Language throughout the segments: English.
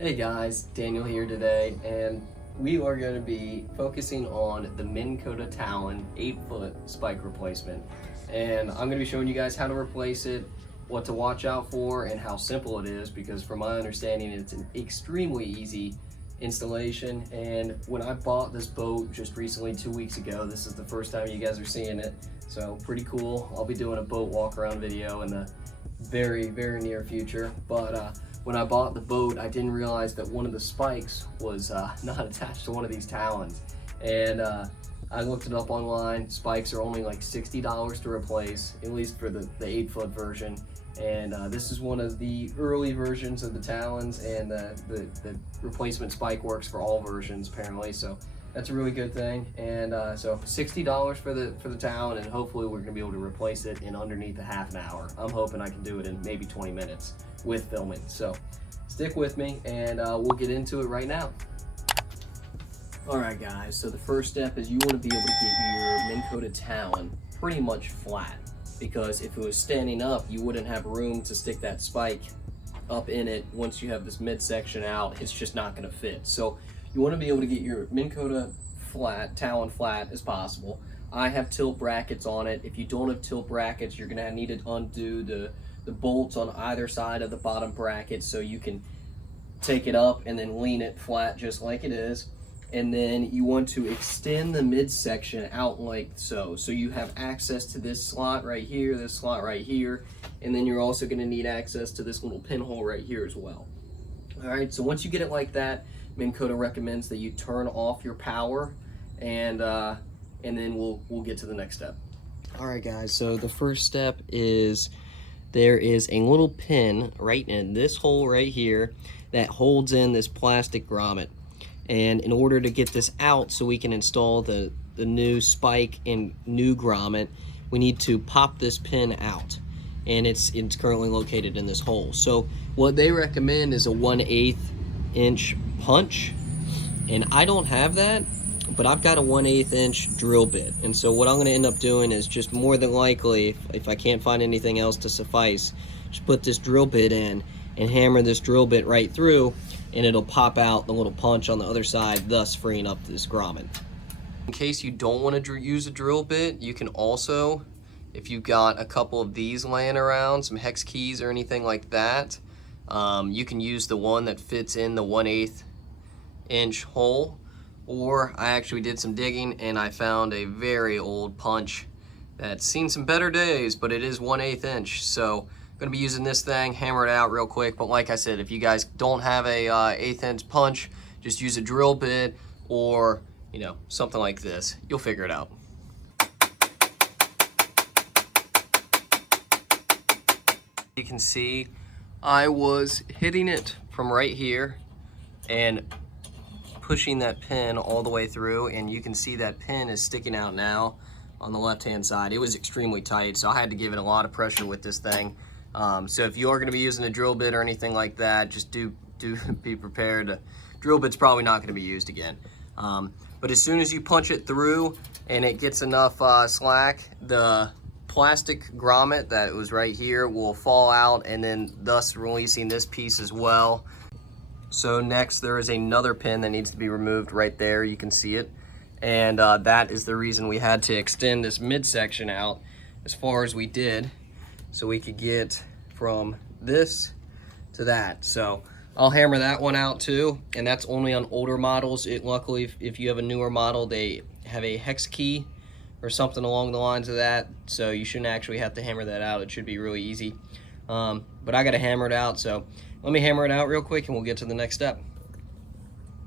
Hey guys, Daniel here today, and we are going to be focusing on the Minn Kota Talon 8-foot spike replacement. And I'm going to be showing you guys how to replace it, what to watch out for, and how simple it is, because from my understanding it's an extremely easy installation. And when I bought this boat just recently 2 weeks ago, this is the first time you guys are seeing it, so pretty cool. I'll be doing a boat walk around video in the very near future, but when I bought the boat, I didn't realize that one of the spikes was not attached to one of these talons. And I looked it up online. Spikes are only like $60 to replace, at least for the 8-foot version. And this is one of the early versions of the talons, and the replacement spike works for all versions apparently. So that's a really good thing. And so $60 for the talon, and hopefully we're gonna be able to replace it in underneath a half an hour. I'm hoping I can do it in maybe 20 minutes with filming. So stick with me, and we'll get into it right now. All right guys, so the first step is you want to be able to get your Minn Kota Talon pretty much flat, because if it was standing up, you wouldn't have room to stick that spike up in it. Once you have this midsection out, it's just not going to fit. So you want to be able to get your Minn Kota Talon flat as possible. I have tilt brackets on it. If you don't have tilt brackets, you're going to need to undo the bolts on either side of the bottom bracket so you can take it up and then lean it flat just like it is. And then you want to extend the midsection out like so. So you have access to this slot right here, this slot right here, and then you're also going to need access to this little pinhole right here as well. All right, so once you get it like that, Minn Kota recommends that you turn off your power, and then we'll get to the next step. All right guys, so the first step is there is a little pin right in this hole right here that holds in this plastic grommet. And in order to get this out so we can install the new spike and new grommet, we need to pop this pin out. And it's currently located in this hole. So what they recommend is a 1/8 inch punch. And I don't have that, but I've got a 1/8 inch drill bit. And so what I'm gonna end up doing is, just more than likely, if I can't find anything else to suffice, just put this drill bit in and hammer this drill bit right through, and it'll pop out the little punch on the other side, thus freeing up this grommet. In case you don't want to use a drill bit, you can also, if you've got a couple of these laying around, some hex keys or anything like that, you can use the one that fits in the 1/8 inch hole. Or I actually did some digging and I found a very old punch that's seen some better days, but it is 1/8 inch. So I'm gonna be using this thing, hammer it out real quick. But like I said, if you guys don't have a 1/8 inch punch, just use a drill bit or, you know, something like this. You'll figure it out. You can see I was hitting it from right here and pushing that pin all the way through, and you can see that pin is sticking out now on the left hand side. It was extremely tight, so I had to give it a lot of pressure with this thing. So if you are going to be using a drill bit or anything like that, just do be prepared. Drill bit's probably not going to be used again. But as soon as you punch it through and it gets enough slack, the plastic grommet that was right here will fall out, and then thus releasing this piece as well. So next there is another pin that needs to be removed right there. You can see it. And that is the reason we had to extend this midsection out as far as we did, so we could get from this to that. So I'll hammer that one out too, and that's only on older models. Luckily, if you have a newer model, they have a hex key or something along the lines of that, so you shouldn't actually have to hammer that out. It should be really easy. But I gotta hammer it out, so let me hammer it out real quick and we'll get to the next step.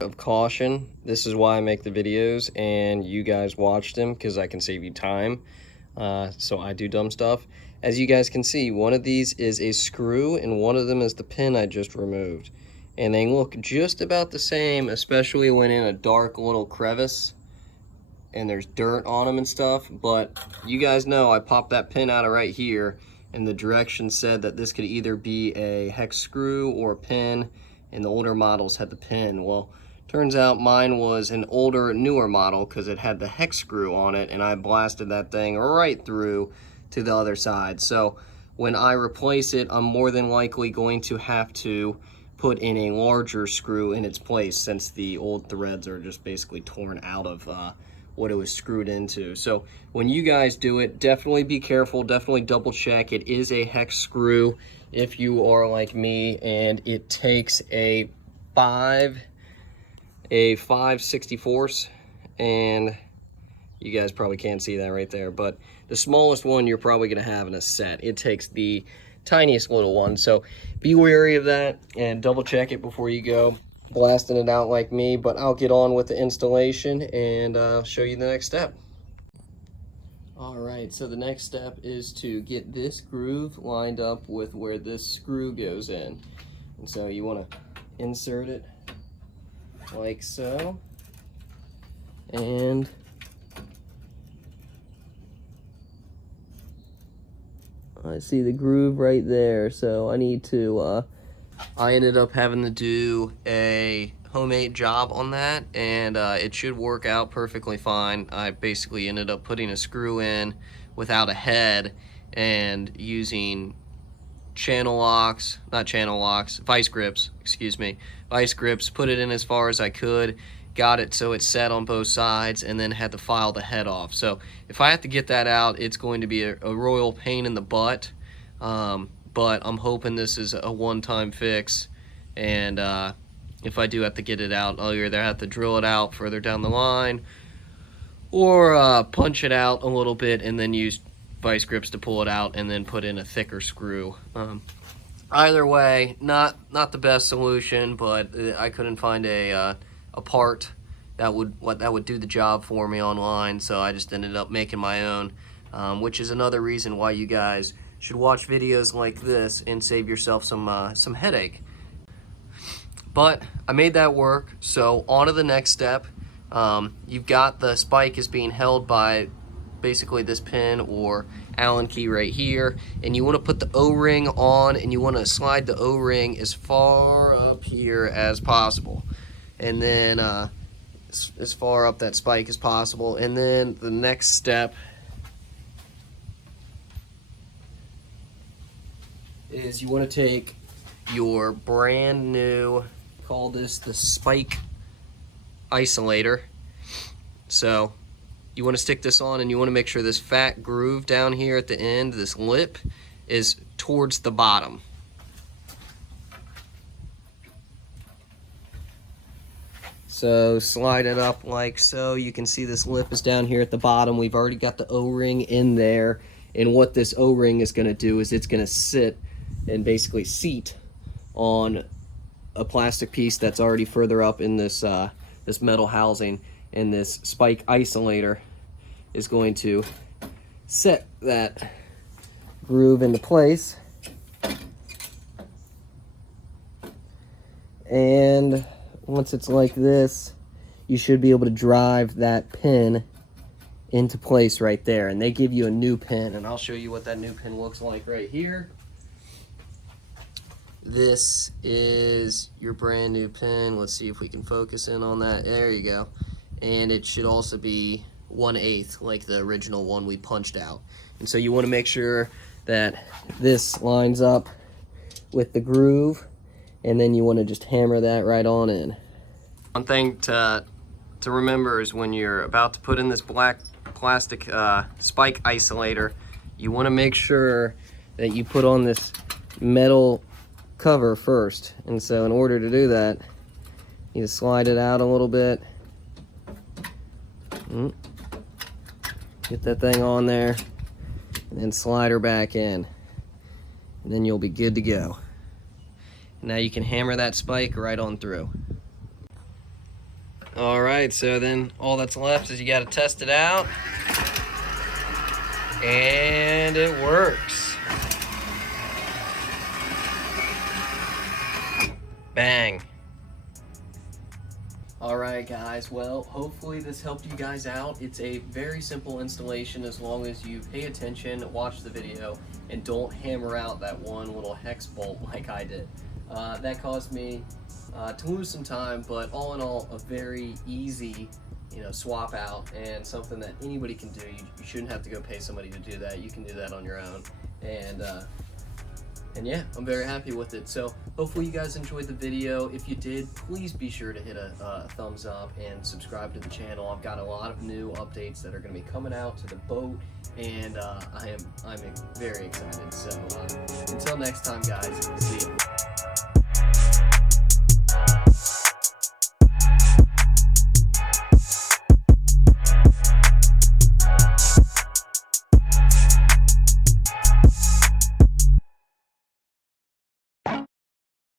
Of caution, this is why I make the videos and you guys watch them, because I can save you time. So I do dumb stuff. As you guys can see, one of these is a screw and one of them is the pin I just removed. And they look just about the same, especially when in a dark little crevice and there's dirt on them and stuff. But you guys know I popped that pin out of right here, and the directions said that this could either be a hex screw or a pin, and the older models had the pin. Well, turns out mine was an older, newer model because it had the hex screw on it, and I blasted that thing right through to the other side. So when I replace it, I'm more than likely going to have to put in a larger screw in its place, since the old threads are just basically torn out of what it was screwed into. So when you guys do it, definitely be careful, definitely double check. It is a hex screw if you are like me, and it takes a 5/64, and you guys probably can't see that right there, but the smallest one you're probably gonna have in a set. It takes the tiniest little one, so be wary of that and double check it before you go blasting it out like me. But I'll get on with the installation and show you the next step. All right, so the next step is to get this groove lined up with where this screw goes in. And so you want to insert it like so, and I see the groove right there. So I need to I ended up having to do a homemade job on that, and it should work out perfectly fine. I basically ended up putting a screw in without a head and using vice grips, vice grips, put it in as far as I could, got it so it set on both sides, and then had to file the head off. So if I have to get that out, it's going to be a royal pain in the butt, but I'm hoping this is a one-time fix, and if I do have to get it out, I'll either have to drill it out further down the line or punch it out a little bit and then use vice grips to pull it out and then put in a thicker screw. Either way, not the best solution, but I couldn't find a part that would do the job for me online, so I just ended up making my own, which is another reason why you guys should watch videos like this and save yourself some headache. But I made that work, so on to the next step. You've got the spike is being held by basically this pin or Allen key right here, and you want to put the O-ring on, and you want to slide the O-ring as far up here as possible, and then as far up that spike as possible. And then the next step is you want to take your brand new, call this the spike isolator. So you want to stick this on, and you want to make sure this fat groove down here at the end, this lip, is towards the bottom. So slide it up like so. You can see this lip is down here at the bottom. We've already got the O-ring in there, and what this O-ring is going to do is it's going to sit and basically seat on a plastic piece that's already further up in this this metal housing, and this spike isolator is going to set that groove into place. And once it's like this, you should be able to drive that pin into place right there, and they give you a new pin, and I'll show you what that new pin looks like right here. This is your brand new pin. Let's see if we can focus in on that. There you go. And it should also be 1/8 like the original one we punched out. And so you want to make sure that this lines up with the groove, and then you want to just hammer that right on in. One thing to remember is when you're about to put in this black plastic spike isolator, you want to make sure that you put on this metal cover first. And so in order to do that, you just slide it out a little bit, get that thing on there, and then slide her back in, and then you'll be good to go. Now you can hammer that spike right on through. All right, so then all that's left is you got to test it out, and it works. Bang. All right, guys, well, hopefully this helped you guys out. It's a very simple installation as long as you pay attention, watch the video, and don't hammer out that one little hex bolt like I did. That caused me to lose some time, but all in all, a very easy, swap out, and something that anybody can do. You shouldn't have to go pay somebody to do that. You can do that on your own, And yeah, I'm very happy with it. So hopefully you guys enjoyed the video. If you did, please be sure to hit a thumbs up and subscribe to the channel. I've got a lot of new updates that are going to be coming out to the boat, and I'm very excited. So until next time, guys, see ya.